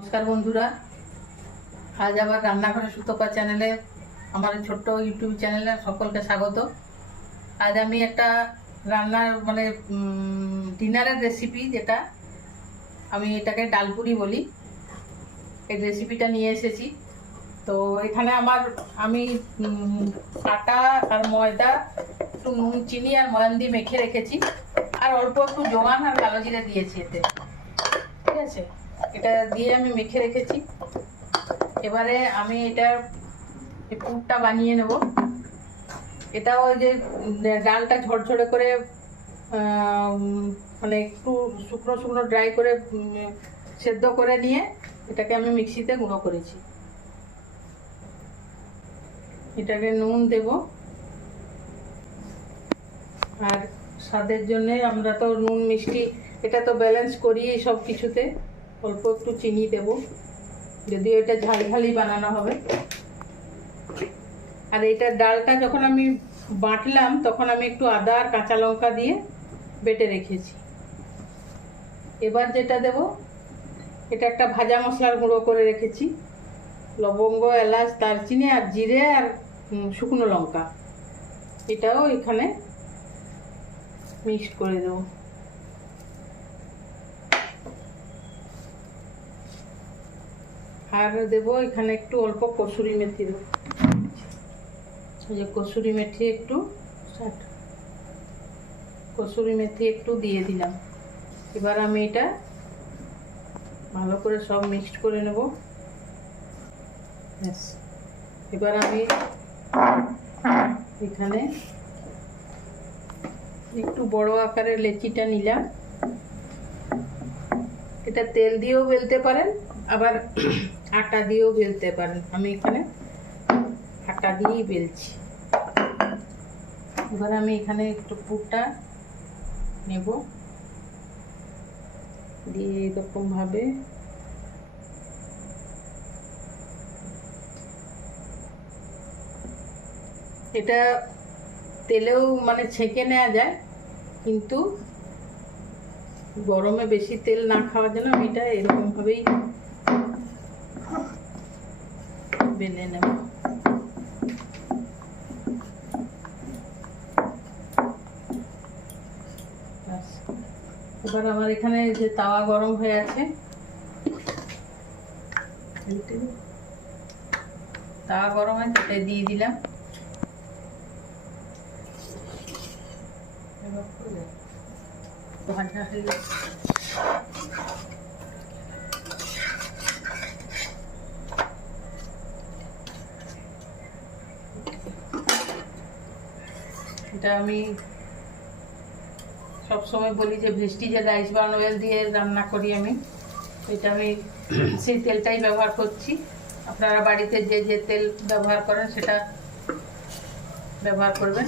নমস্কার বন্ধুরা। আজ আবার রান্নাঘরে সুতপা চ্যানেলে, আমার ছোট্ট ইউটিউব চ্যানেলে সকলকে স্বাগত। আজ আমি একটা রান্নার মানে ডিনারের রেসিপি যেটা, আমি এটাকে ডালপুরি বলি। এই রেসিপিটা নিয়ে এসেছি। তো এখানে আমার, আমি আটা আর ময়দা, একটু নুন, চিনি আর ময়ান দিয়ে মেখে রেখেছি। আর অল্প একটু জোয়ান আর কালো জিরে দিয়েছি এতে। ঠিক আছে? এটা দিয়ে আমি মেখে রেখেছি। এবারে আমি এই পুরটা বানিয়ে নেব। এটা ওই যে ডালটা ঝরঝরে করে মানে একটু শুকনো শুকনো ড্রাই করে সেদ্ধ করে নিয়ে এটাকে আমি মিক্সিতে গুঁড়ো করেছি। এটাকে নুন দেব। আর স্বাদের জন্যে আমরা তো নুন মিষ্টি, এটা তো ব্যালেন্স করি সব কিছুতে। অল্প একটু চিনি দেব। যদিও এটা ঝালঝালি বানানো হবে। আর এটা ডালটা যখন আমি বাটলাম, তখন আমি একটু আদা আর কাঁচা লঙ্কা দিয়ে বেটে রেখেছি। এবার যেটা দেব, এটা একটা ভাজা মশলার গুঁড়ো করে রেখেছি। লবঙ্গ, এলাচ, দারচিনি আর জিরে আর শুকনো লঙ্কা। এটাও এখানে মিক্সড করে দেবো। আর দেব এখানে একটু অল্প কসুরি মেথি দেবো। কসুরি মেথি একটু কসুরি মেথি একটু দিয়ে দিলাম। এবার আমি এটা ভালো করে সব মিক্সড করে নেব। এবার আমি এখানে একটু বড় আকারের লেচিটা নিলাম। এটা তেল দিয়েও বেলতে পারেন আবার আটা দিয়েও বেলতে পারেন। আমি এখানে আটা দিয়েই বেলছি। এবার আমি এখানে একটু পুরটা নেব। দিয়ে এরকম ভাবে এটা তেলেও মানে ছেঁকে নেওয়া যায়, কিন্তু গরমে বেশি তেল না খাওয়ার জন্য আমি এটা এরকম ভাবেই বেলে। এবার আমার এখানে যে তাওয়া গরম হয়ে আছে। তাওয়া গরম আছে এটা দিয়ে দিলাম। ভাজা হয়ে এটা আমি সবসময় বলি যে ভেস্টিজের রাইস বান অয়েল দিয়ে রান্না করি আমি এটা আমি সেই তেলটাই ব্যবহার করছি। আপনারা বাড়িতে যে যে তেল ব্যবহার করেন সেটা ব্যবহার করবেন।